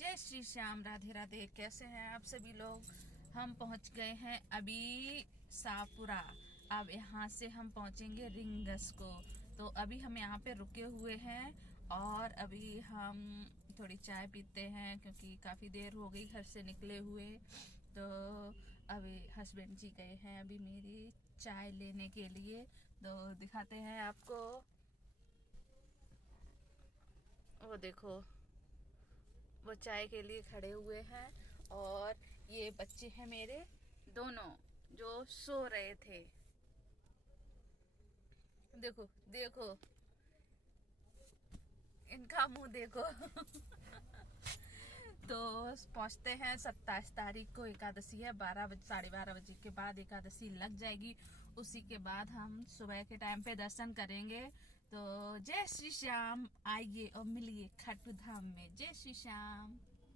जय श्री श्याम, राधे राधे। कैसे हैं आप सभी लोग। हम पहुंच गए हैं अभी शाहपुरा। अब यहाँ से हम पहुंचेंगे रिंगस को। तो अभी हम यहाँ पे रुके हुए हैं और अभी हम थोड़ी चाय पीते हैं क्योंकि काफ़ी देर हो गई घर से निकले हुए। तो अभी हस्बैंड जी गए हैं अभी मेरी चाय लेने के लिए। तो दिखाते हैं आपको। वो देखो, वो चाय के लिए खड़े हुए हैं और ये बच्चे हैं मेरे दोनों जो सो रहे थे। देखो देखो इनका मुंह देखो। तो पहुंचते हैं 27 तारीख को। एकादशी है, 12 साढ़े 12 बजे के बाद एकादशी लग जाएगी। उसी के बाद हम सुबह के टाइम पे दर्शन करेंगे। तो जय श्री श्याम, आइए और मिलिए खाटू धाम में। जय श्री श्याम।